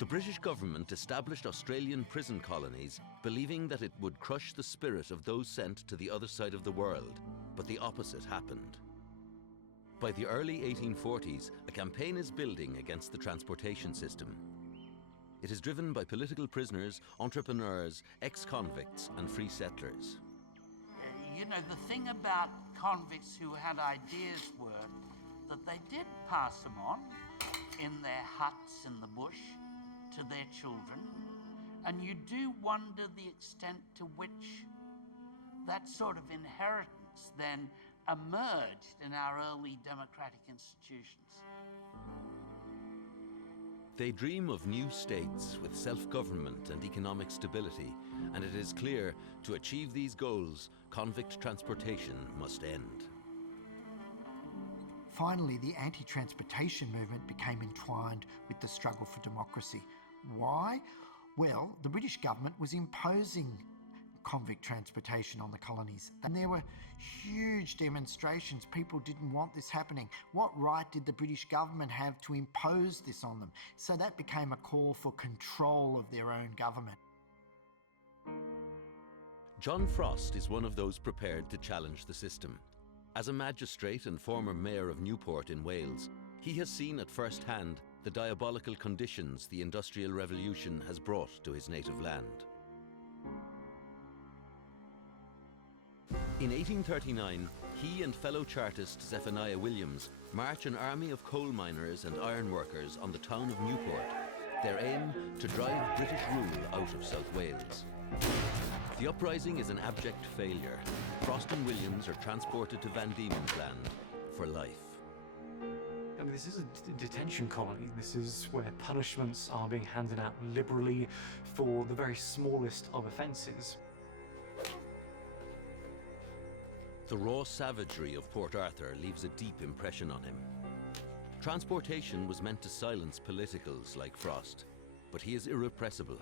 The British government established Australian prison colonies, believing that it would crush the spirit of those sent to the other side of the world, but the opposite happened. By the early 1840s, a campaign is building against the transportation system. It is driven by political prisoners, entrepreneurs, ex-convicts and free settlers. You know, the thing about convicts who had ideas were that they did pass them on in their huts in the bush to their children, and you do wonder the extent to which that sort of inheritance then emerged in our early democratic institutions. They dream of new states with self-government and economic stability, and it is clear to achieve these goals, convict transportation must end. Finally, the anti-transportation movement became entwined with the struggle for democracy. Why? Well, the British government was imposing convict transportation on the colonies, and there were huge demonstrations. People didn't want this happening. What right did the British government have to impose this on them? So that became a call for control of their own government. John Frost is one of those prepared to challenge the system. As a magistrate and former mayor of Newport in Wales, he has seen at first hand the diabolical conditions the Industrial Revolution has brought to his native land. In 1839, he and fellow Chartist Zephaniah Williams march an army of coal miners and iron workers on the town of Newport, their aim to drive British rule out of South Wales. The uprising is an abject failure. Frost and Williams are transported to Van Diemen's Land for life. I mean, this is a detention colony. This is where punishments are being handed out liberally for the very smallest of offences. The raw savagery of Port Arthur leaves a deep impression on him. Transportation was meant to silence politicals like Frost, but he is irrepressible.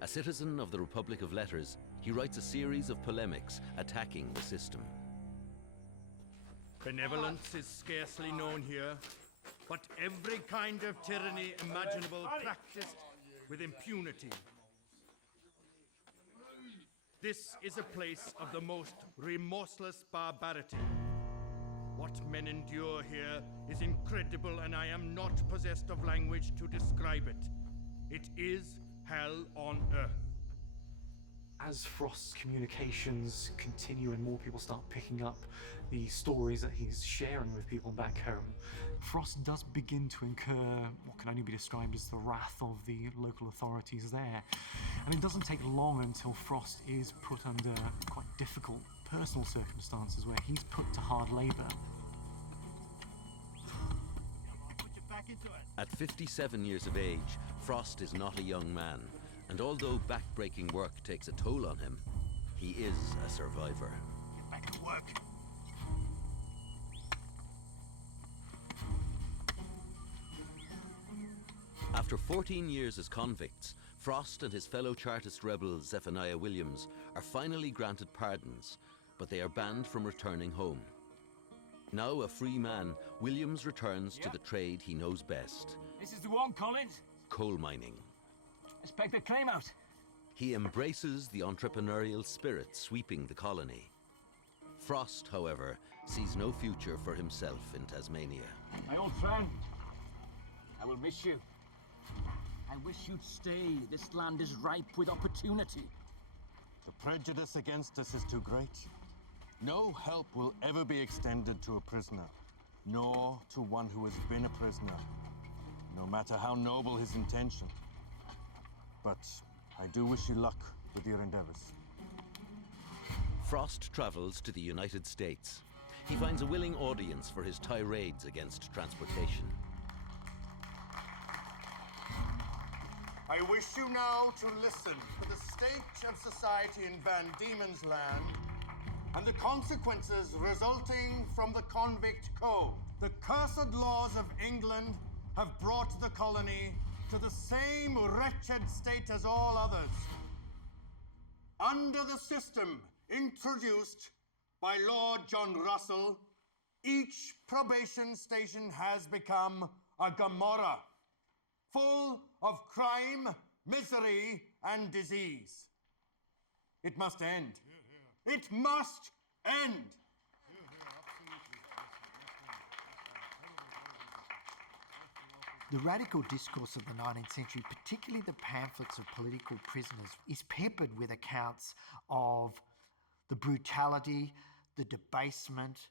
A citizen of the Republic of Letters, he writes a series of polemics attacking the system. Benevolence is scarcely known here, but every kind of tyranny imaginable practiced with impunity. This is a place of the most remorseless barbarity. What men endure here is incredible, and I am not possessed of language to describe it. It is hell on earth. As Frost's communications continue and more people start picking up the stories that he's sharing with people back home, Frost does begin to incur what can only be described as the wrath of the local authorities there. And it doesn't take long until Frost is put under quite difficult personal circumstances where he's put to hard labour. At 57 years of age, Frost is not a young man, and although back-breaking work takes a toll on him, he is a survivor. Get back to work. After 14 years as convicts, Frost and his fellow Chartist rebel Zephaniah Williams are finally granted pardons, but they are banned from returning home. Now a free man, Williams returns to the trade he knows best. This is the one, Collins. Coal mining. Let's peg the claim out. He embraces the entrepreneurial spirit sweeping the colony. Frost, however, sees no future for himself in Tasmania. My old friend, I will miss you. I wish you'd stay. This land is ripe with opportunity. The prejudice against us is too great. No help will ever be extended to a prisoner, nor to one who has been a prisoner, no matter how noble his intention. But I do wish you luck with your endeavors. Frost travels to the United States. He finds a willing audience for his tirades against transportation. I wish you now to listen to the state of society in Van Diemen's Land and the consequences resulting from the Convict Code. The cursed laws of England have brought the colony to the same wretched state as all others. Under the system introduced by Lord John Russell, each probation station has become a Gomorrah, full of crime, misery, and disease. It must end. It must end. The radical discourse of the 19th century, particularly the pamphlets of political prisoners, is peppered with accounts of the brutality, the debasement,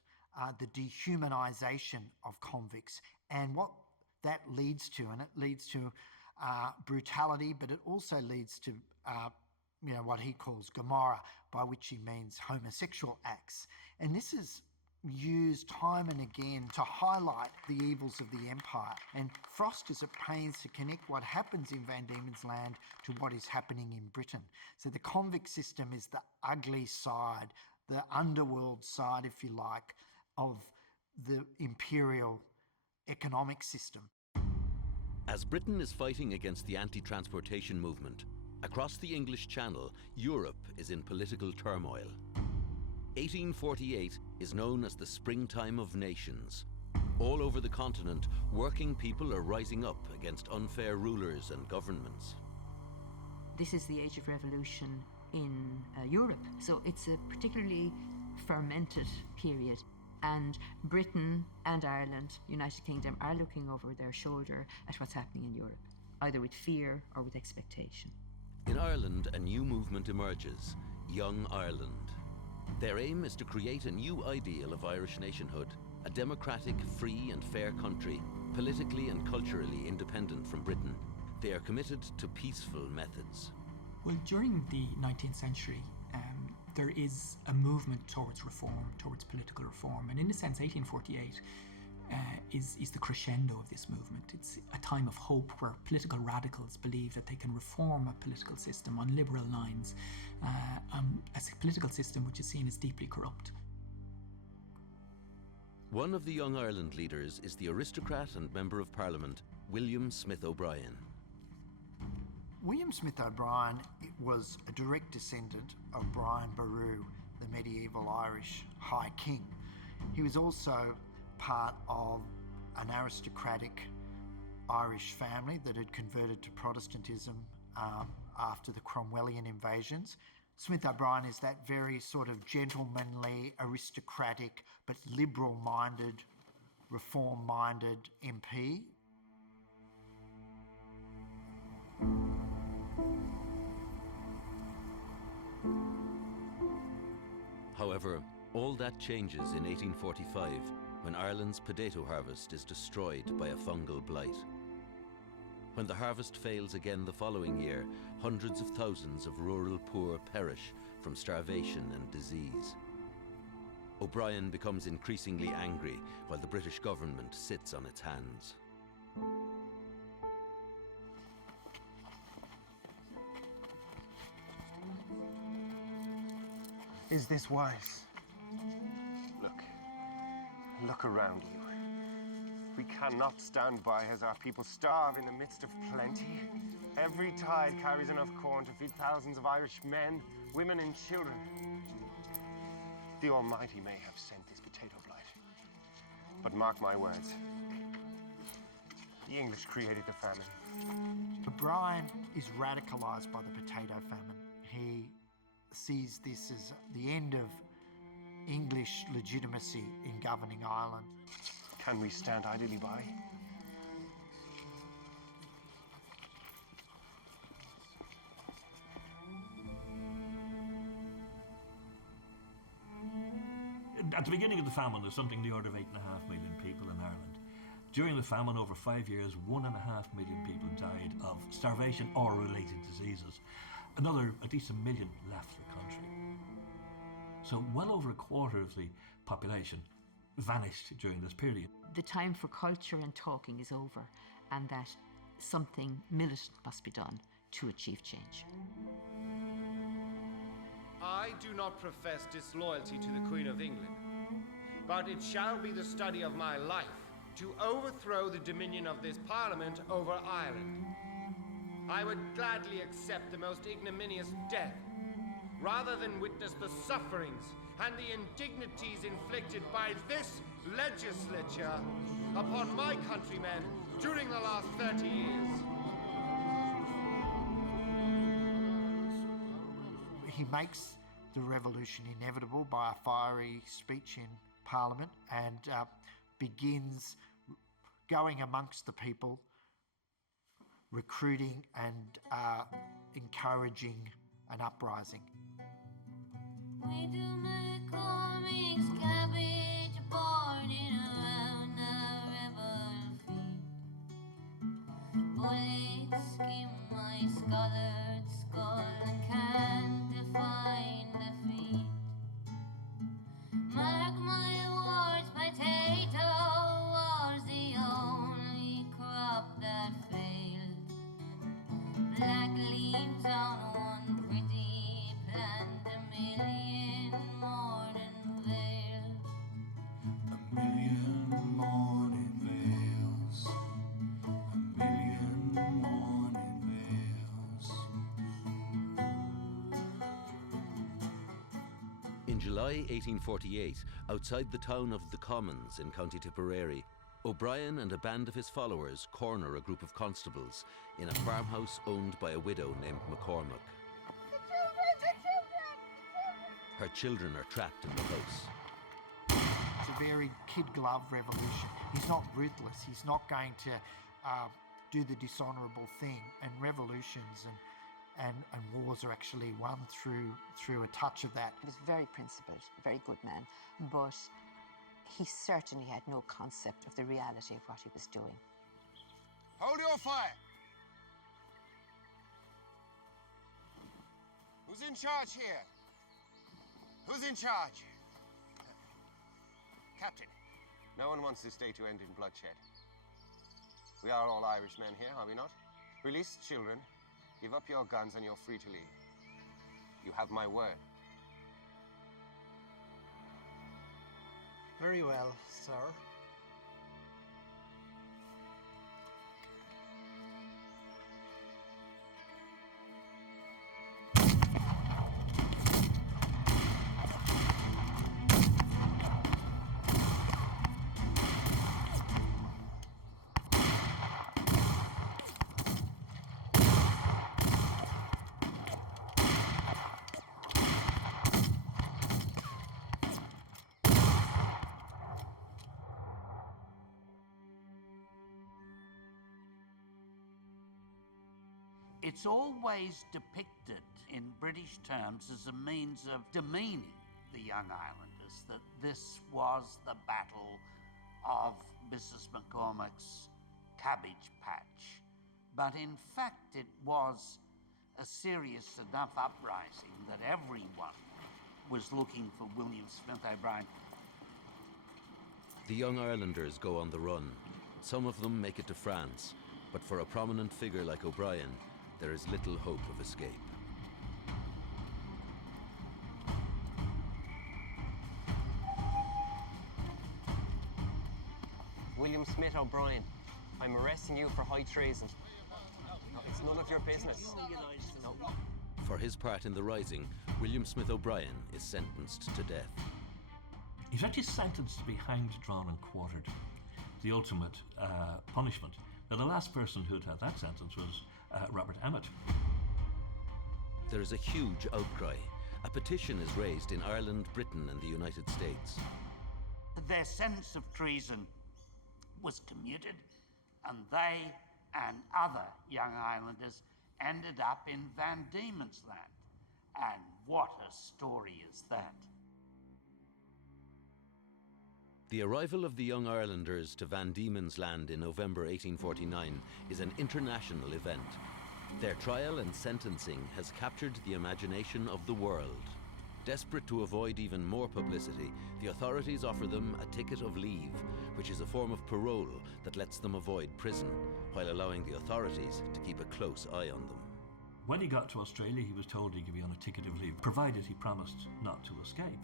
the dehumanisation of convicts, and what that leads to. And it leads to brutality, but it also leads to what he calls Gomorrah, by which he means homosexual acts. And this is used time and again to highlight the evils of the empire. And Frost is at pains to connect what happens in Van Diemen's Land to what is happening in Britain. So the convict system is the ugly side, the underworld side, if you like, of the imperial economic system. As Britain is fighting against the anti-transportation movement, across the English Channel, Europe is in political turmoil. 1848 is known as the springtime of nations. All over the continent, working people are rising up against unfair rulers and governments. This is the age of revolution in Europe, so it's a particularly fermented period. And Britain and Ireland, United Kingdom, are looking over their shoulder at what's happening in Europe, either with fear or with expectation. In Ireland, a new movement emerges, Young Ireland. Their aim is to create a new ideal of Irish nationhood, a democratic, free and fair country, politically and culturally independent from Britain. They are committed to peaceful methods. Well, during the 19th century, there is a movement towards reform, towards political reform. And in a sense, 1848 is the crescendo of this movement. It's a time of hope where political radicals believe that they can reform a political system on liberal lines, as a political system which is seen as deeply corrupt. One of the Young Ireland leaders is the aristocrat and Member of Parliament, William Smith O'Brien. William Smith O'Brien was a direct descendant of Brian Boru, the medieval Irish High King. He was also part of an aristocratic Irish family that had converted to Protestantism after the Cromwellian invasions. Smith O'Brien is that very sort of gentlemanly, aristocratic, but liberal-minded, reform-minded MP. However, all that changes in 1845 when Ireland's potato harvest is destroyed by a fungal blight. When the harvest fails again the following year, hundreds of thousands of rural poor perish from starvation and disease. O'Brien becomes increasingly angry while the British government sits on its hands. Is this wise? Look around you. We cannot stand by as our people starve in the midst of plenty. Every tide carries enough corn to feed thousands of Irish men, women, and children. The Almighty may have sent this potato blight, but mark my words, the English created the famine. O'Brien is radicalised by the potato famine. He sees this as the end of English legitimacy in governing Ireland. Can we stand idly by? At the beginning of the famine, there's something the order of 8.5 million people in Ireland. During the famine, over 5 years, 1.5 million people died of starvation or related diseases. Another, at least 1 million, left the country. So well over a quarter of the population vanished during this period. The time for culture and talking is over, and that something militant must be done to achieve change. I do not profess disloyalty to the Queen of England, but it shall be the study of my life to overthrow the dominion of this Parliament over Ireland. I would gladly accept the most ignominious death, rather than witness the sufferings and the indignities inflicted by this legislature upon my countrymen during the last 30 years. He makes the revolution inevitable by a fiery speech in Parliament and begins going amongst the people, recruiting and encouraging an uprising. We do McCormick's cabbage boarding around the rebel feet. Bullets skim my scalded skull and can't define defeat. Mark my words, potato was the only crop that failed. Black leaves on one pretty plant, a million morning veils. A million morning veils. A million morning veils. In July 1848, outside the town of the Commons in County Tipperary, O'Brien and a band of his followers corner a group of constables in a farmhouse owned by a widow named McCormick. Her children are trapped in the house. It's a very kid-glove revolution. He's not ruthless. He's not going to do the dishonourable thing. And revolutions and wars are actually won through a touch of that. He was very principled, a very good man, but he certainly had no concept of the reality of what he was doing. Hold your fire! Who's in charge here? Who's in charge? Captain, no one wants this day to end in bloodshed. We are all Irishmen here, are we not? Release children, give up your guns, and you're free to leave. You have my word. Very well, sir. It's always depicted in British terms as a means of demeaning the Young Islanders, that this was the battle of Mrs. McCormick's cabbage patch. But in fact, it was a serious enough uprising that everyone was looking for William Smith O'Brien. The Young Irelanders go on the run. Some of them make it to France, but for a prominent figure like O'Brien, there is little hope of escape. William Smith O'Brien, I'm arresting you for high treason. No, it's none of your business. No. For his part in the rising, William Smith O'Brien is sentenced to death. He's actually sentenced to be hanged, drawn and quartered. The ultimate punishment. Now, the last person who'd had that sentence was Robert Emmet. There is a huge outcry. A petition is raised in Ireland, Britain and the United States. Their sentence of treason was commuted, and they and other Young Islanders ended up in Van Diemen's Land. And what a story is that. The arrival of the Young Irelanders to Van Diemen's Land in November 1849 is an international event. Their trial and sentencing has captured the imagination of the world. Desperate to avoid even more publicity, the authorities offer them a ticket of leave, which is a form of parole that lets them avoid prison, while allowing the authorities to keep a close eye on them. When he got to Australia, he was told he could be on a ticket of leave, provided he promised not to escape.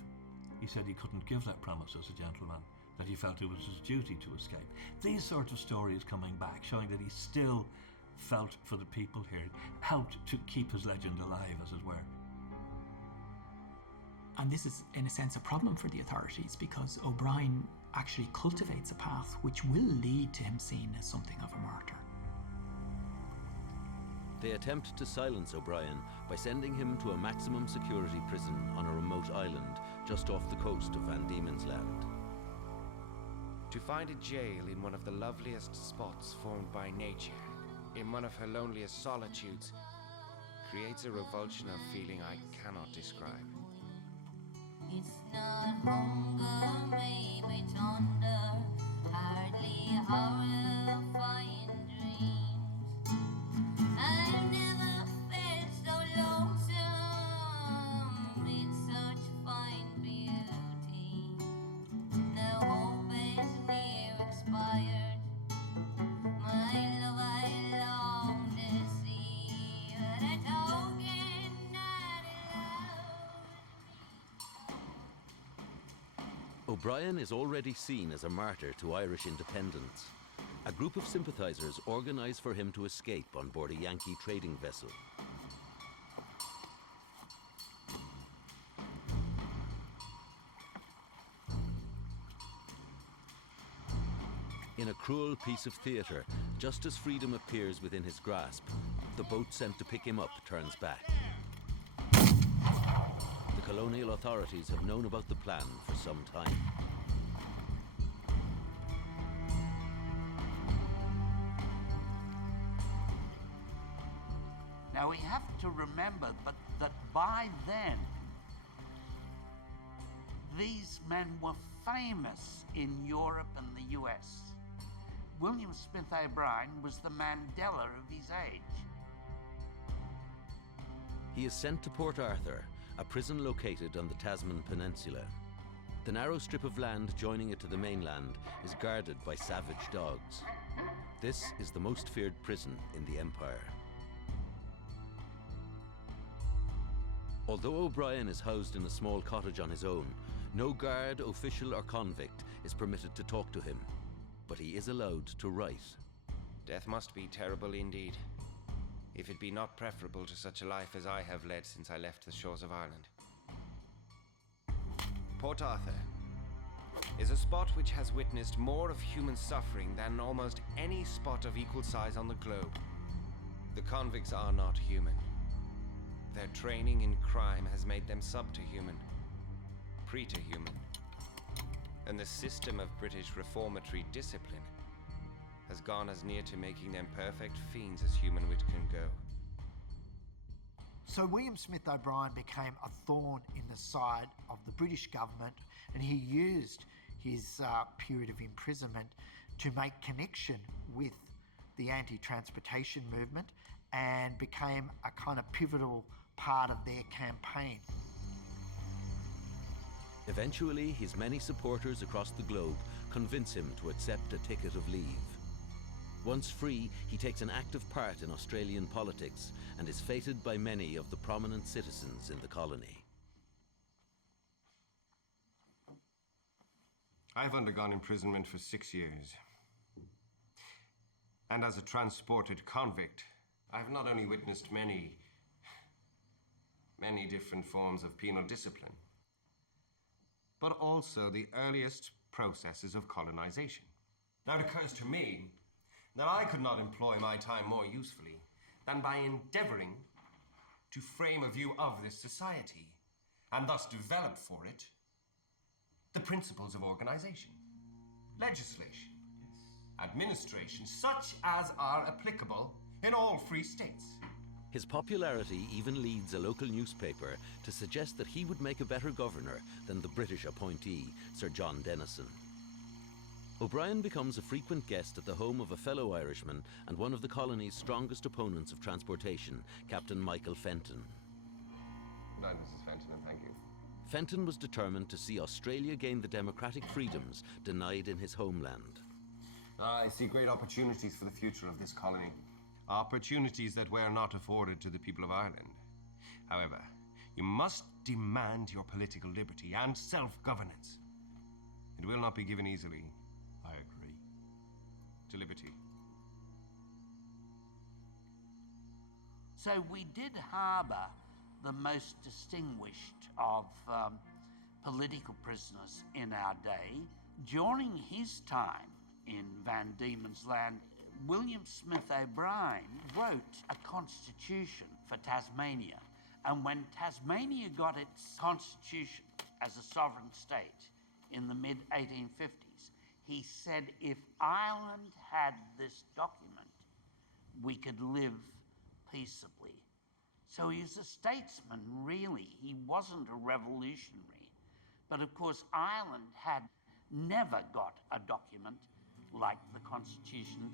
He said he couldn't give that promise as a gentleman, that he felt it was his duty to escape. These sorts of stories coming back, showing that he still felt for the people here, helped to keep his legend alive, as it were. And this is, in a sense, a problem for the authorities, because O'Brien actually cultivates a path which will lead to him seen as something of a martyr. They attempt to silence O'Brien by sending him to a maximum security prison on a remote island just off the coast of Van Diemen's Land. To find a jail in one of the loveliest spots formed by nature, in one of her loneliest solitudes, creates a revulsion of feeling I cannot describe. It's not hunger, maybe thunder, hardly horrifying dreams. I've never felt so lonesome in such fine beauty. The hope is near expired. My love, I long to see the token that O'Brien is already seen as a martyr to Irish independence. A group of sympathizers organize for him to escape on board a Yankee trading vessel. In a cruel piece of theatre, just as freedom appears within his grasp, the boat sent to pick him up turns back. The colonial authorities have known about the plan for some time. Now we have to remember that by then, these men were famous in Europe and the US. William Smith O'Brien was the Mandela of his age. He is sent to Port Arthur, a prison located on the Tasman Peninsula. The narrow strip of land joining it to the mainland is guarded by savage dogs. This is the most feared prison in the Empire. Although O'Brien is housed in a small cottage on his own, no guard, official or convict is permitted to talk to him, but he is allowed to write. Death must be terrible indeed, if it be not preferable to such a life as I have led since I left the shores of Ireland. Port Arthur is a spot which has witnessed more of human suffering than almost any spot of equal size on the globe. The convicts are not human. Their training in crime has made them sub-to-human, pre-to-human. And the system of British reformatory discipline has gone as near to making them perfect fiends as human wit can go. So William Smith O'Brien became a thorn in the side of the British government, and he used his period of imprisonment to make connection with the anti-transportation movement and became a kind of pivotal part of their campaign. Eventually, his many supporters across the globe convince him to accept a ticket of leave. Once free, he takes an active part in Australian politics and is feted by many of the prominent citizens in the colony. I've undergone imprisonment for 6 years. And as a transported convict, I've not only witnessed many different forms of penal discipline, but also the earliest processes of colonization. Now, it occurs to me that I could not employ my time more usefully than by endeavoring to frame a view of this society and thus develop for it the principles of organization, legislation, administration, such as are applicable in all free states. His popularity even leads a local newspaper to suggest that he would make a better governor than the British appointee, Sir John Denison. O'Brien becomes a frequent guest at the home of a fellow Irishman and one of the colony's strongest opponents of transportation, Captain Michael Fenton. Good night, Mrs. Fenton, and thank you. Fenton was determined to see Australia gain the democratic freedoms denied in his homeland. I see great opportunities for the future of this colony. Opportunities that were not afforded to the people of Ireland. However, you must demand your political liberty and self-governance. It will not be given easily. I agree. To liberty. So we did harbour the most distinguished of political prisoners in our day. During his time in Van Diemen's Land, William Smith O'Brien wrote a constitution for Tasmania. And when Tasmania got its constitution as a sovereign state in the mid-1850s, he said if Ireland had this document, we could live peaceably. So he was a statesman, really. He wasn't a revolutionary. But of course, Ireland had never got a document like the Constitution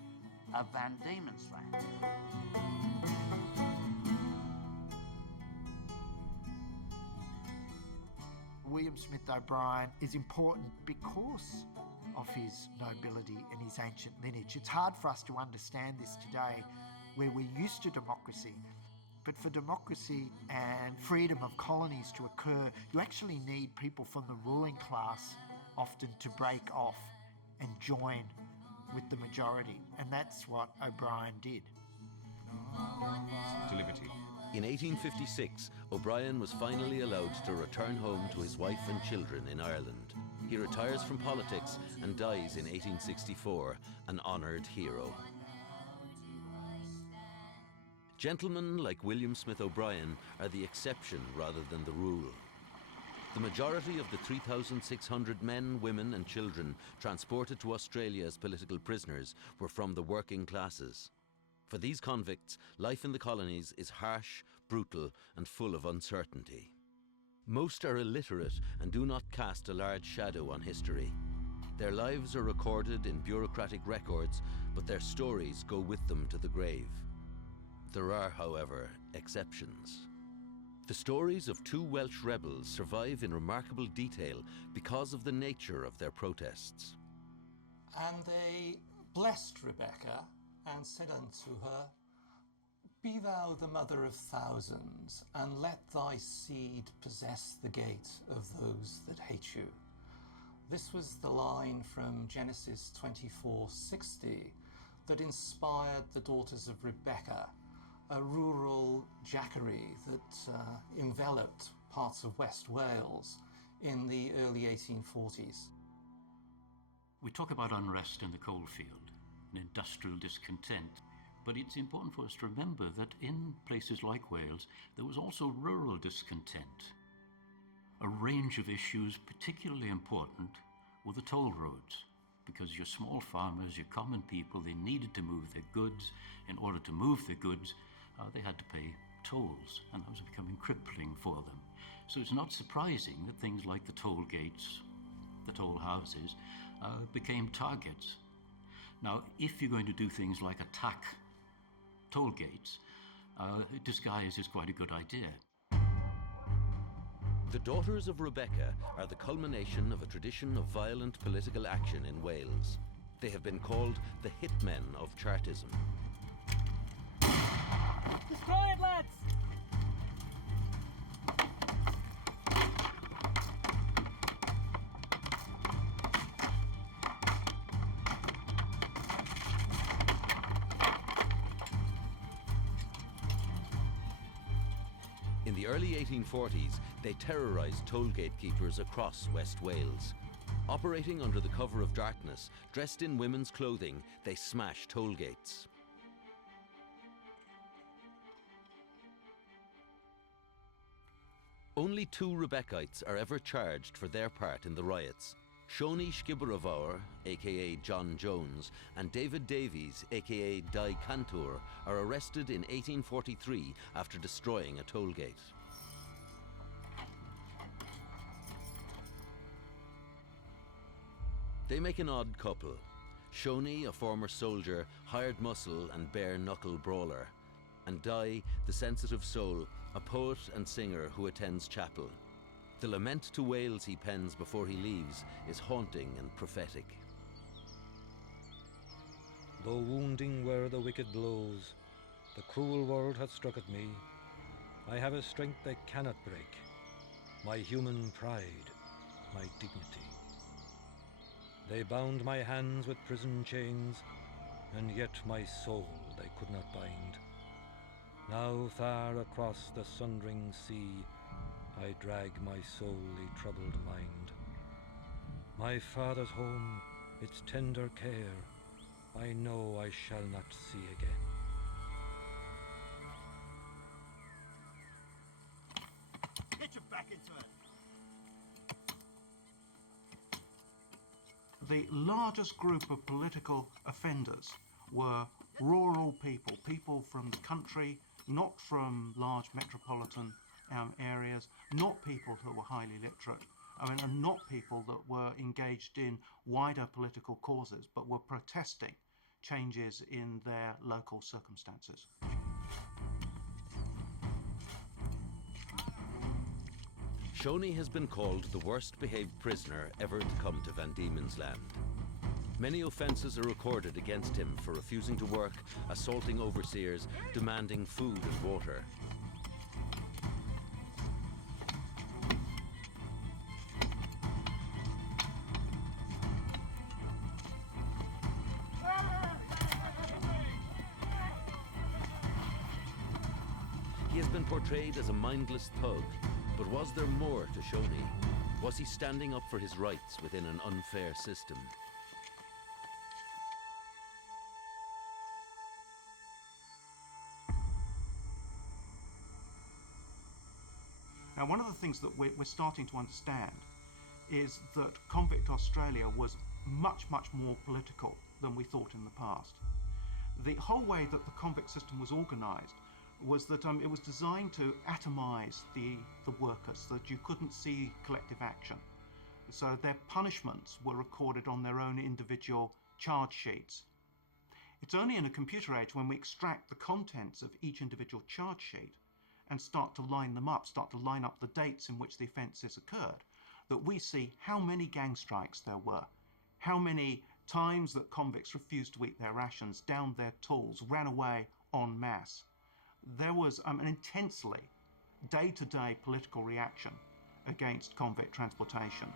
of Van Diemen's Land. William Smith O'Brien is important because of his nobility and his ancient lineage. It's hard for us to understand this today, where we're used to democracy. But for democracy and freedom of colonies to occur, you actually need people from the ruling class often to break off and join with the majority. And that's what O'Brien did. To liberty. In 1856, O'Brien was finally allowed to return home to his wife and children in Ireland. He retires from politics and dies in 1864, an honoured hero. Gentlemen like William Smith O'Brien are the exception rather than the rule. The majority of the 3,600 men, women and children transported to Australia as political prisoners were from the working classes. For these convicts, life in the colonies is harsh, brutal and full of uncertainty. Most are illiterate and do not cast a large shadow on history. Their lives are recorded in bureaucratic records, but their stories go with them to the grave. There are, however, exceptions. The stories of two Welsh rebels survive in remarkable detail because of the nature of their protests. And they blessed Rebecca and said unto her, Be thou the mother of thousands, and let thy seed possess the gate of those that hate you. This was the line from Genesis 24:60 that inspired the daughters of Rebecca, a rural jacquerie that enveloped parts of West Wales in the early 1840s. We talk about unrest in the coalfield and industrial discontent, but it's important for us to remember that in places like Wales, there was also rural discontent. A range of issues particularly important were the toll roads, because your small farmers, your common people, they needed to move their goods. In order to move their goods, they had to pay tolls, and that was becoming crippling for them. So it's not surprising that things like the toll gates, the toll houses, became targets. Now, if you're going to do things like attack toll gates, disguise is quite a good idea. The Daughters of Rebecca are the culmination of a tradition of violent political action in Wales. They have been called the hitmen of Chartism. Destroy it, lads! In the early 1840s, they terrorised toll gatekeepers across West Wales. Operating under the cover of darkness, dressed in women's clothing, they smashed toll gates. Only 2 Rebeccites are ever charged for their part in the riots. Shoney Skibberavour, aka John Jones, and David Davies, aka Di Cantor, are arrested in 1843 after destroying a toll gate. They make an odd couple. Shoney, a former soldier, hired muscle and bare-knuckle brawler, and Di, the sensitive soul, a poet and singer who attends chapel. The lament to Wales he pens before he leaves is haunting and prophetic. Though wounding were the wicked blows, the cruel world hath struck at me, I have a strength I cannot break, my human pride, my dignity. They bound my hands with prison chains, and yet my soul they could not bind. Now far across the sundering sea, I drag my sorely troubled mind. My father's home, its tender care, I know I shall not see again. Get your back into it. The largest group of political offenders were rural people, people from the country, not from large metropolitan areas, not people who were highly literate, and not people that were engaged in wider political causes, but were protesting changes in their local circumstances. Shoney has been called the worst behaved prisoner ever to come to Van Diemen's Land. Many offences are recorded against him for refusing to work, assaulting overseers, demanding food and water. He has been portrayed as a mindless thug, but was there more to Shoney? Was he standing up for his rights within an unfair system? Now, one of the things that we're starting to understand is that convict Australia was much, much more political than we thought in the past. The whole way that the convict system was organised was that it was designed to atomise the workers, so that you couldn't see collective action. So their punishments were recorded on their own individual charge sheets. It's only in a computer age when we extract the contents of each individual charge sheet and start to line them up, start to line up the dates in which the offences occurred, that we see how many gang strikes there were, how many times that convicts refused to eat their rations, downed their tools, ran away en masse. There was an intensely day-to-day political reaction against convict transportation.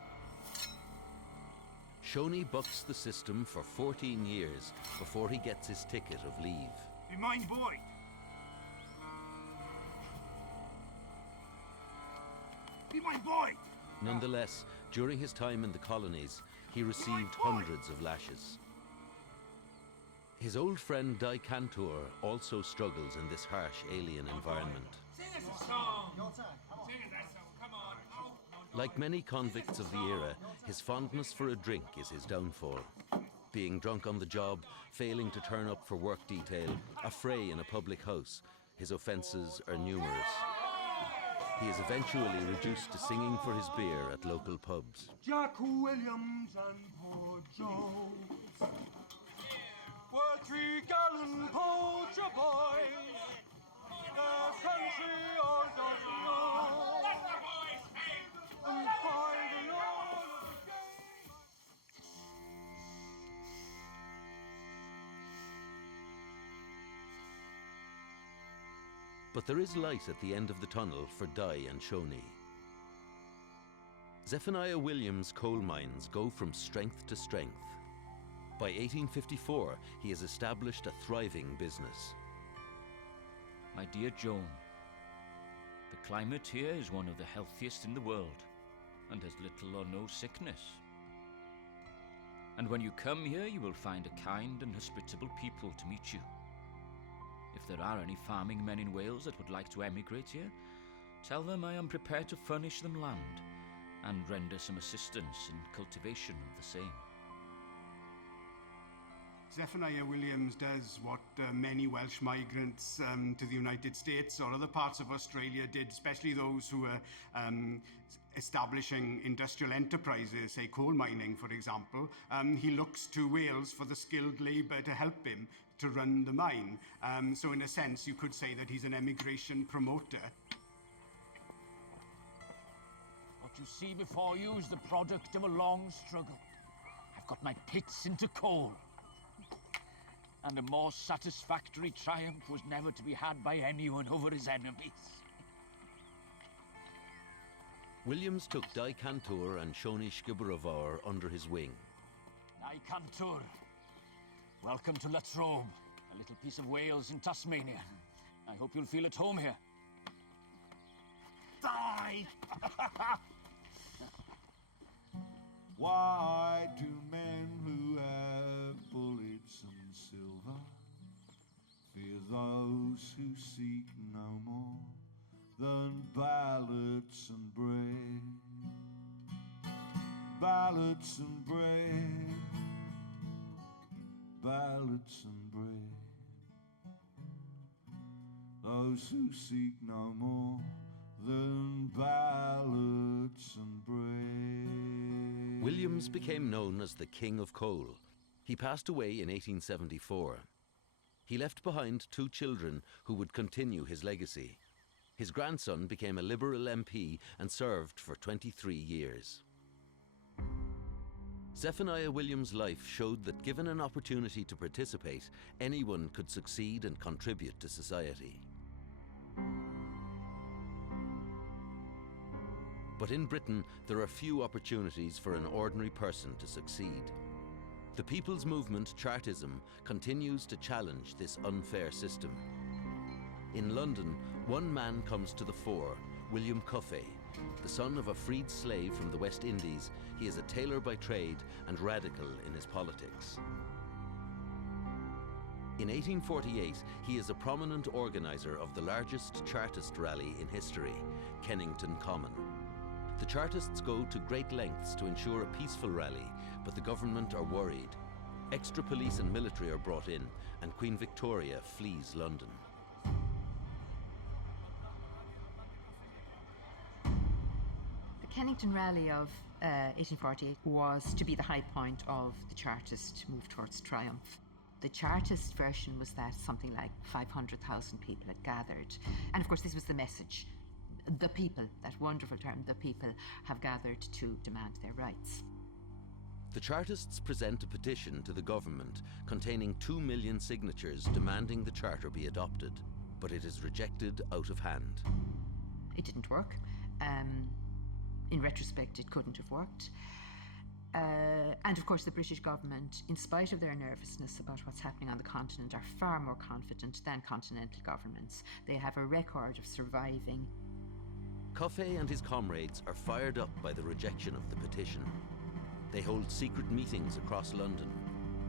Shoney bucks the system for 14 years before he gets his ticket of leave. Be mine, boy. Be my boy! Nonetheless, during his time in the colonies, he received hundreds of lashes. His old friend Di Cantor also struggles in this harsh alien environment. Sing us a song! Your turn. Come on. Sing us that song. Come on. Oh. Like many convicts of the era, his fondness for a drink is his downfall. Being drunk on the job, failing to turn up for work detail, a fray in a public house, his offences are numerous. He is eventually reduced to singing for his beer at local pubs. Jack Williams and poor Joe were 3 gallon poacher boys. Their country all doesn't know. And find the Lord of the game. But there is light at the end of the tunnel for Di and Shoney. Zephaniah Williams' coal mines go from strength to strength. By 1854, he has established a thriving business. My dear Joan, the climate here is one of the healthiest in the world and has little or no sickness. And when you come here, you will find a kind and hospitable people to meet you. If there are any farming men in Wales that would like to emigrate here, tell them I am prepared to furnish them land and render some assistance in cultivation of the same. Zephaniah Williams does what many Welsh migrants to the United States or other parts of Australia did, especially those who were establishing industrial enterprises, say coal mining, for example. He looks to Wales for the skilled labour to help him to run the mine. So in a sense, you could say that he's an emigration promoter. What you see before you is the product of a long struggle. I've got my pits into coal. And a more satisfactory triumph was never to be had by anyone over his enemies. Williams took Di Cantor and Shoney Skibberavaur under his wing. Di Cantor, welcome to La Trobe, a little piece of Wales in Tasmania. I hope you'll feel at home here. Die! Why do men who have bullets and silver. Fear those who seek no more than ballots and bread. Ballots and bread. Ballots and bread. Those who seek no more than ballots and bread. Williams became known as the King of Coal. He passed away in 1874. He left behind 2 children who would continue his legacy. His grandson became a Liberal MP and served for 23 years. Zephaniah Williams' life showed that given an opportunity to participate, anyone could succeed and contribute to society. But in Britain, there are few opportunities for an ordinary person to succeed. The people's movement, Chartism, continues to challenge this unfair system. In London, one man comes to the fore, William Cuffe. The son of a freed slave from the West Indies, he is a tailor by trade and radical in his politics. In 1848, he is a prominent organizer of the largest Chartist rally in history, Kennington Common. The Chartists go to great lengths to ensure a peaceful rally, but the government are worried. Extra police and military are brought in, and Queen Victoria flees London. The Kennington Rally of 1848 was to be the high point of the Chartist move towards triumph. The Chartist version was that something like 500,000 people had gathered. And of course, this was the message. The people, that wonderful term, the people, have gathered to demand their rights. The Chartists present a petition to the government containing 2 million signatures demanding the charter be adopted, but it is rejected out of hand. It didn't work. In retrospect, it couldn't have worked. And of course, the British government, in spite of their nervousness about what's happening on the continent, are far more confident than continental governments. They have a record of surviving. Cuffe and his comrades are fired up by the rejection of the petition. They hold secret meetings across London,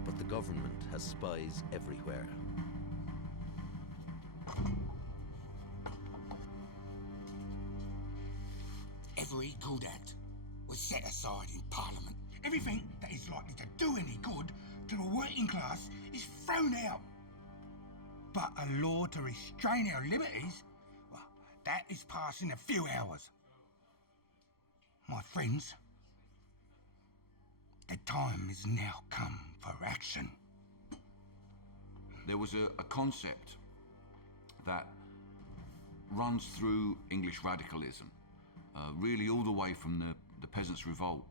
but the government has spies everywhere. Every good act was set aside in Parliament. Everything that is likely to do any good to the working class is thrown out. But a law to restrain our liberties, well, that is passed in a few hours. My friends, the time has now come for action. There was a concept that runs through English radicalism, really all the way from the Peasants' Revolt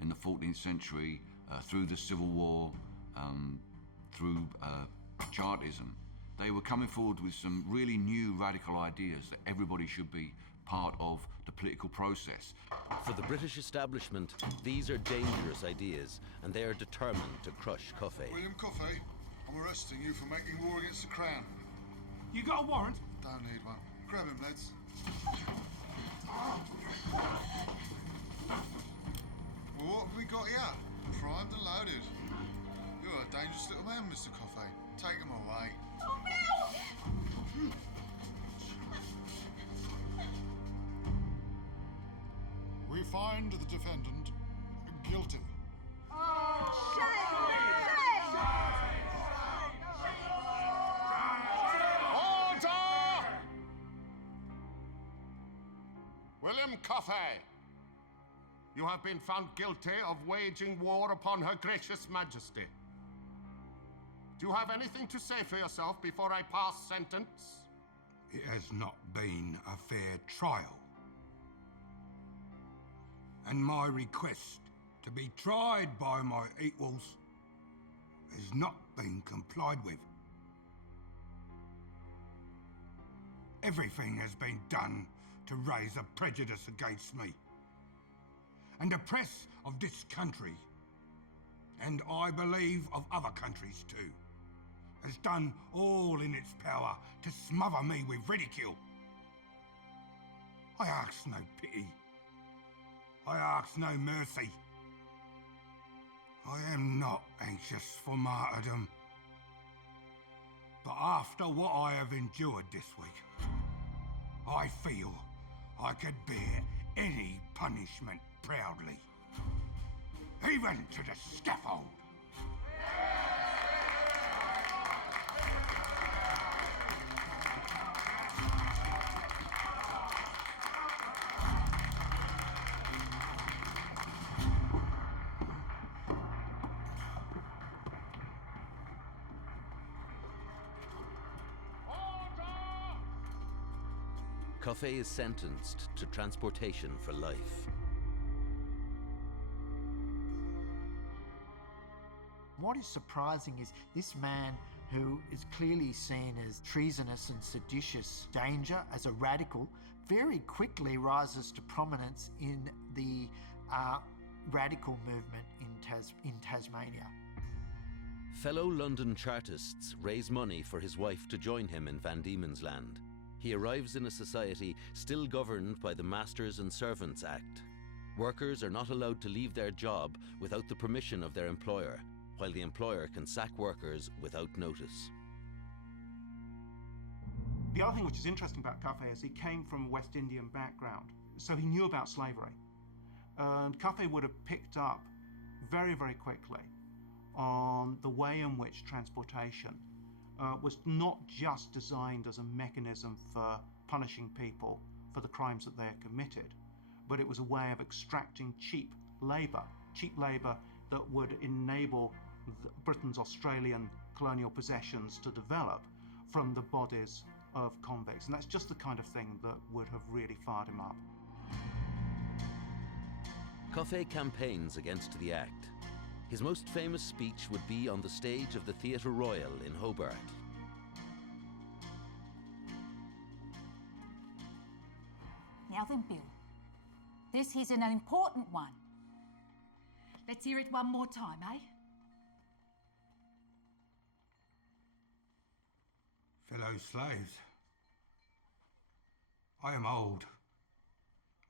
in the 14th century, through the Civil War, through Chartism. They were coming forward with some really new radical ideas that everybody should be part of the political process. For the British establishment, these are dangerous ideas, and they are determined to crush Cuffe. William Cuffe, I'm arresting you for making war against the Crown. You got a warrant? Don't need one. Grab him, lads. Well, what have we got here? Primed and loaded. You're a dangerous little man, Mr. Cuffe. Take him away. Oh, no! We find the defendant guilty. Order! William Cuffe, you have been found guilty of waging war upon Her Gracious Majesty. Do you have anything to say for yourself before I pass sentence? It has not been a fair trial. And my request to be tried by my equals has not been complied with. Everything has been done to raise a prejudice against me. And the press of this country, and I believe of other countries too, has done all in its power to smother me with ridicule. I ask no pity. I ask no mercy. I am not anxious for martyrdom. But after what I have endured this week, I feel I could bear any punishment proudly, even to the scaffold. Cuffe is sentenced to transportation for life. What is surprising is this man, who is clearly seen as treasonous and seditious danger, as a radical, very quickly rises to prominence in the radical movement in Tasmania. Fellow London Chartists raise money for his wife to join him in Van Diemen's Land. He arrives in a society still governed by the Masters and Servants Act. Workers are not allowed to leave their job without the permission of their employer, while the employer can sack workers without notice. The other thing which is interesting about Cuffe is he came from a West Indian background, so he knew about slavery. And Cuffe would have picked up very, very quickly on the way in which transportation was not just designed as a mechanism for punishing people for the crimes that they had committed, but it was a way of extracting cheap labour that would enable Britain's Australian colonial possessions to develop from the bodies of convicts. And that's just the kind of thing that would have really fired him up. Cuffe campaigns against the Act. His most famous speech would be on the stage of the Theatre Royal in Hobart. Now then, Bill, this is an important one. Let's hear it one more time, eh? Fellow slaves, I am old,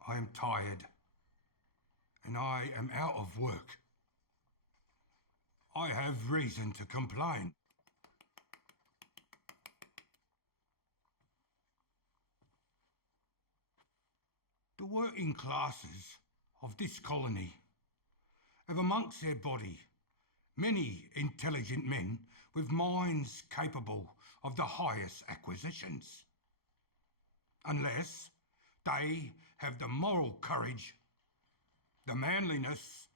I am tired, and I am out of work. I have reason to complain. The working classes of this colony have amongst their body many intelligent men with minds capable of the highest acquisitions, unless they have the moral courage, the manliness,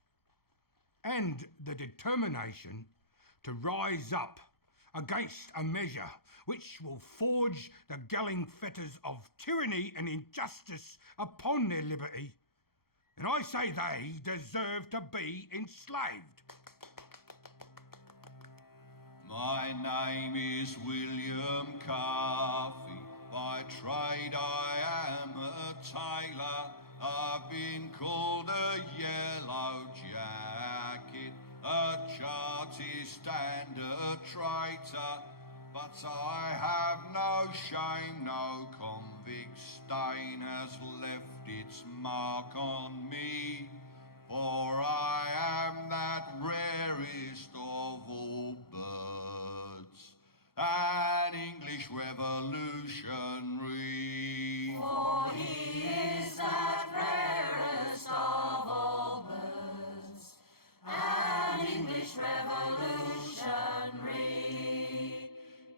and the determination to rise up against a measure which will forge the galling fetters of tyranny and injustice upon their liberty. And I say they deserve to be enslaved. My name is William Cuffe. By trade I am a tailor. I've been called a yellow jacket, a Chartist and a traitor. But I have no shame, no convict stain has left its mark on me. For I am that rarest of all birds, an English revolutionary. For he is that rarest of all birds, an English revolutionary.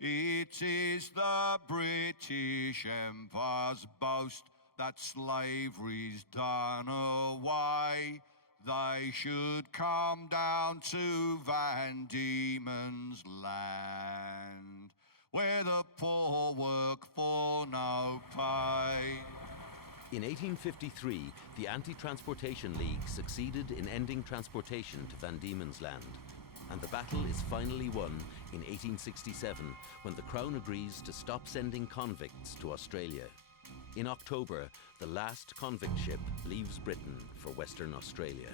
It is the British Empire's boast that slavery's done away. They should come down to Van Diemen's Land, where the poor work for no pay. In 1853, the Anti-Transportation League succeeded in ending transportation to Van Diemen's Land, and the battle is finally won in 1867 when the Crown agrees to stop sending convicts to Australia. In October, the last convict ship leaves Britain for Western Australia.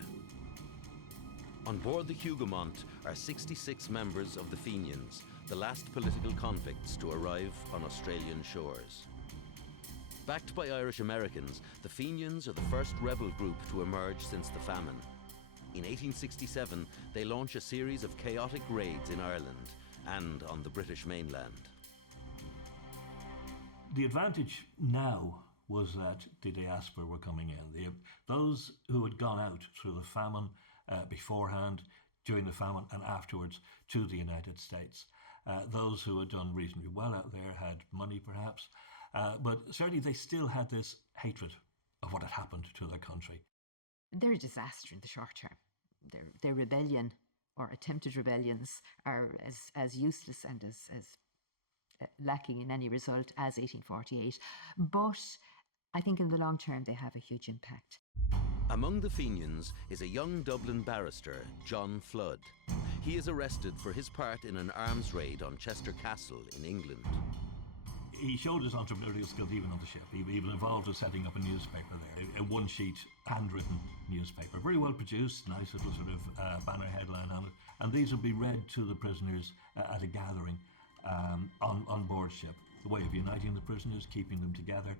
On board the Hougoumont are 66 members of the Fenians, the last political convicts to arrive on Australian shores. Backed by Irish Americans, the Fenians are the first rebel group to emerge since the famine. In 1867, they launch a series of chaotic raids in Ireland and on the British mainland. The advantage now was that the diaspora were coming in. Those who had gone out through the famine beforehand, during the famine and afterwards to the United States. Those who had done reasonably well out there had money perhaps, but certainly they still had this hatred of what had happened to their country. They're a disaster in the short term. Their rebellion or attempted rebellions are as useless and as lacking in any result as 1848. But I think in the long term they have a huge impact. Among the Fenians is a young Dublin barrister, John Flood. He is arrested for his part in an arms raid on Chester Castle in England. He showed his entrepreneurial skills even on the ship. He was involved in setting up a newspaper there, a one-sheet, handwritten newspaper. Very well produced, nice little sort of banner headline on it. And these would be read to the prisoners at a gathering on board ship. The way of uniting the prisoners, keeping them together.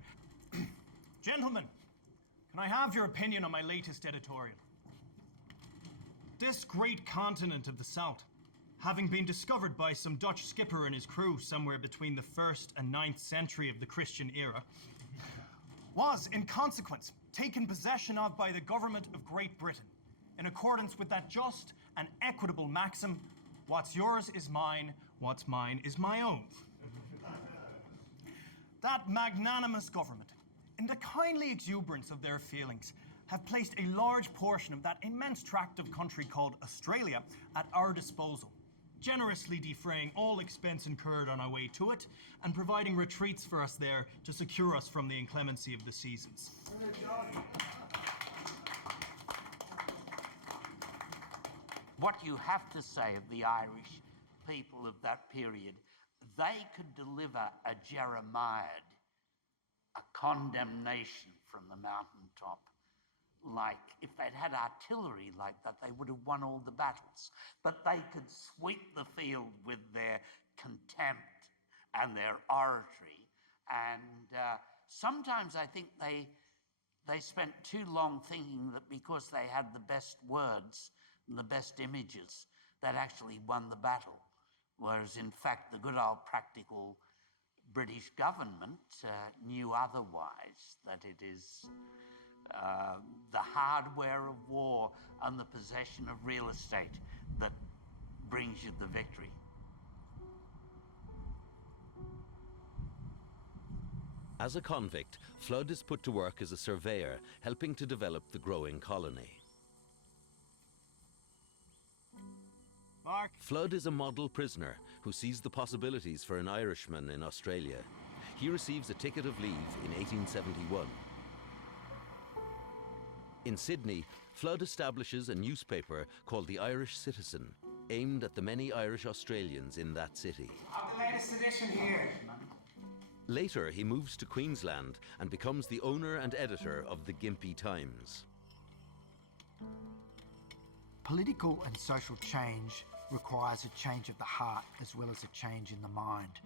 Gentlemen, can I have your opinion on my latest editorial? This great continent of the South, having been discovered by some Dutch skipper and his crew somewhere between the 1st and 9th century of the Christian era, was, in consequence, taken possession of by the government of Great Britain, in accordance with that just and equitable maxim, what's yours is mine, what's mine is my own. That magnanimous government, in the kindly exuberance of their feelings, have placed a large portion of that immense tract of country called Australia at our disposal, generously defraying all expense incurred on our way to it and providing retreats for us there to secure us from the inclemency of the seasons. What you have to say of the Irish people of that period, they could deliver a Jeremiah, a condemnation from the mountaintop. Like, if they'd had artillery like that, they would have won all the battles. But they could sweep the field with their contempt and their oratory. And sometimes I think they spent too long thinking that because they had the best words and the best images, that actually won the battle. Whereas, in fact, the good old practical British government knew otherwise, that it is the hardware of war and the possession of real estate that brings you the victory. As a convict, Flood is put to work as a surveyor, helping to develop the growing colony. Mark. Flood is a model prisoner who sees the possibilities for an Irishman in Australia. He receives a ticket of leave in 1871. In Sydney, Flood establishes a newspaper called The Irish Citizen, aimed at the many Irish Australians in that city. The latest edition here. Later, he moves to Queensland and becomes the owner and editor of the Gympie Times. Political and social change requires a change of the heart as well as a change in the mind.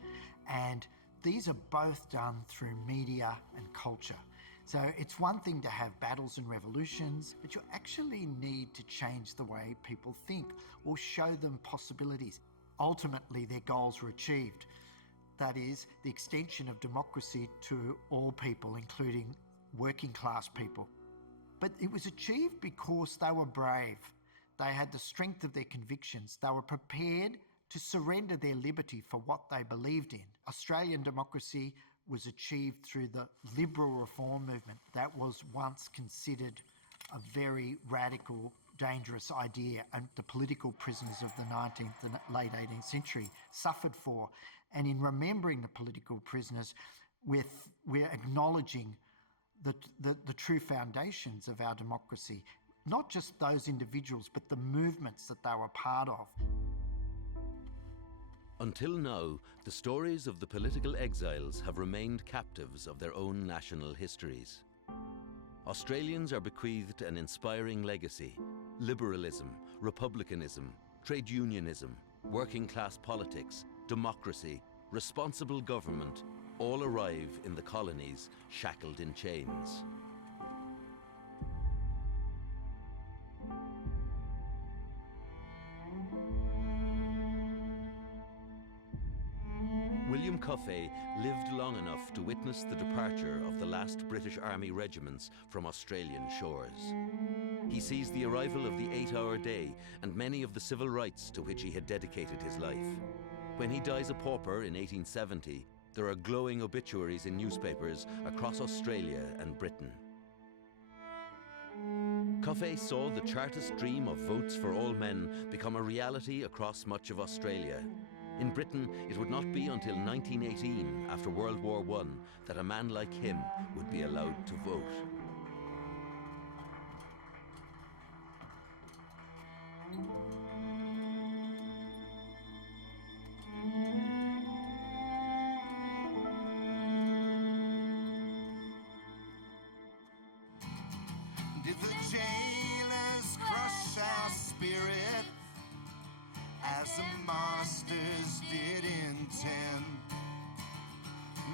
And these are both done through media and culture. So it's one thing to have battles and revolutions, but you actually need to change the way people think or show them possibilities. Ultimately, their goals were achieved. That is, the extension of democracy to all people, including working class people. But it was achieved because they were brave. They had the strength of their convictions. They were prepared to surrender their liberty for what they believed in. Australian democracy was achieved through the liberal reform movement that was once considered a very radical, dangerous idea, and the political prisoners of the 19th and late 18th century suffered for. And in remembering the political prisoners, we're acknowledging the true foundations of our democracy, not just those individuals, but the movements that they were part of. Until now, the stories of the political exiles have remained captives of their own national histories. Australians are bequeathed an inspiring legacy. Liberalism, republicanism, trade unionism, working class politics, democracy, responsible government, all arrive in the colonies shackled in chains. William Cuffe lived long enough to witness the departure of the last British Army regiments from Australian shores. He sees the arrival of the 8-hour day and many of the civil rights to which he had dedicated his life. When he dies a pauper in 1870, there are glowing obituaries in newspapers across Australia and Britain. Cuffe saw the Chartist dream of votes for all men become a reality across much of Australia. In Britain, it would not be until 1918, after World War I, that a man like him would be allowed to vote. Did the jailers crush our spirit as the masters did intend?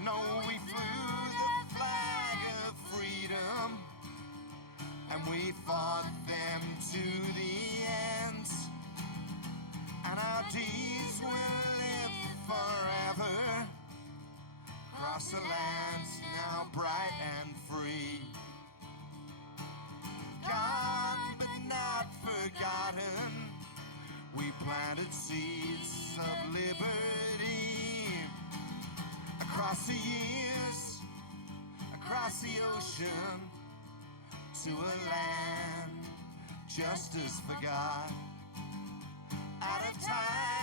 No, we flew the flag of freedom and we fought them to the end, and our deeds will live forever across the lands now bright and free. Gone but not forgotten, we planted seeds of liberty across the years, across the ocean, to a land justice forgot. Out of time